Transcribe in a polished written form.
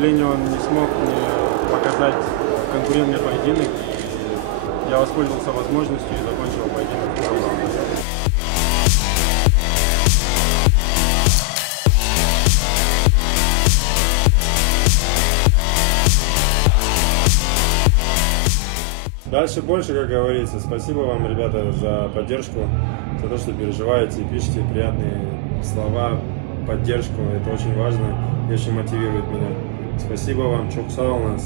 сожалению, он не смог мне показать конкурентный поединок. И я воспользовался возможностью и закончил поединок в первом раунде. Дальше больше, как говорится. Спасибо вам, ребята, за поддержку, за то, что переживаете, пишите приятные слова, поддержку. Это очень важно и очень мотивирует меня. Спасибо вам, çok sağ olun.